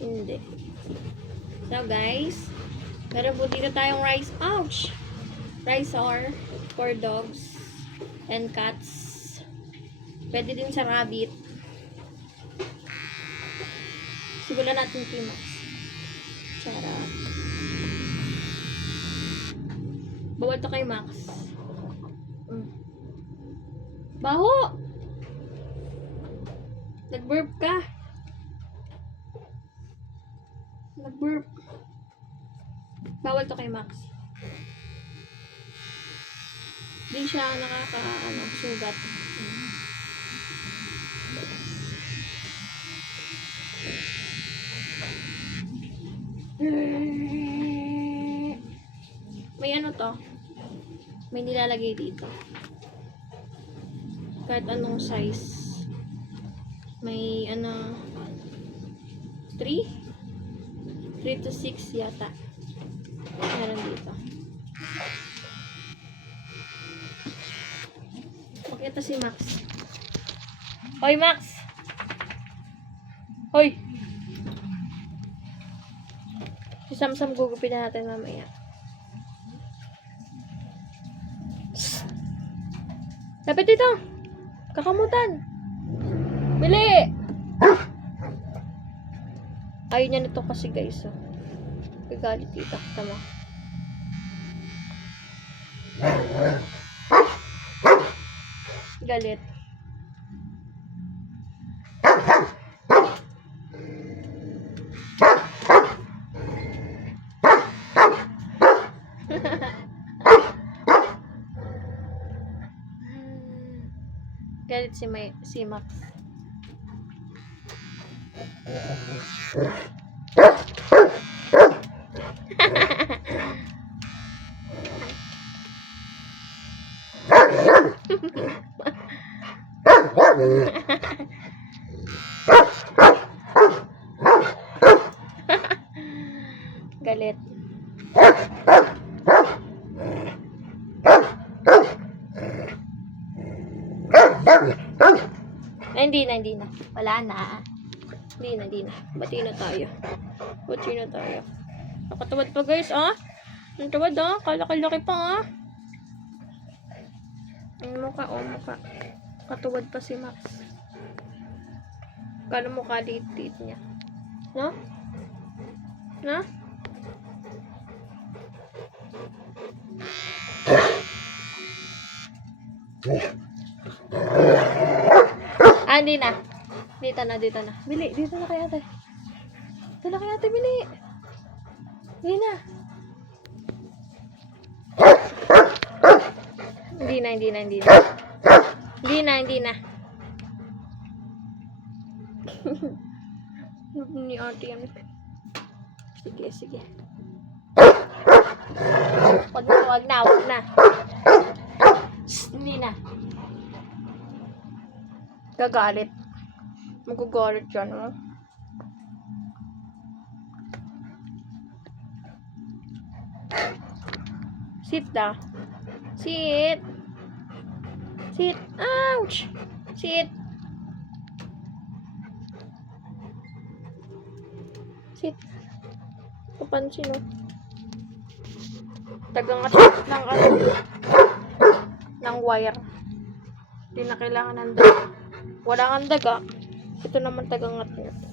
Hindi. So, guys, meron po dito tayong rice. Ouch! Rice for dogs and cats. Pwede din sa rabbit. Simulan natin kay Max. Charot. Bawal to kay Max. Baho! Nag-burp ka. Nag-burp. Bawal to kay Max. Hindi siya sugat. May ano to? May nilalagay dito. Kahit anong size. May 3 to 6 yata. Meron dito. Okay, ito si Max. Hoy, Max! Hoy! Si Samsam gugupin na natin mamaya. Lapit dito! Kakamutan! Bili! Ayaw niya nito kasi guys. Gagalit dito. Tama. Galit. Galit si Max. Galit. Hindi na. Wala na. Hindi na. Bati na tayo. Nakatawad pa guys, ah. Ang tawad, ah. Kalaki-laki pa, ah. Ang mukha. Katuwad pa si Max. Kano mukha liit niya. No? Hindi na. Dito na. Bili, dito na kaya ate. Bili. Hindi na. Hindi na. Ni ate yan. Sige. Wag na. Hindi na. Gagalit. Magagalit yan, oh. Sit. Ouch! Sit. Papansin, oh. Tagangat ng wire. Hindi na kailangan ng daga. Wala kang daga. Ito naman tagangat nito.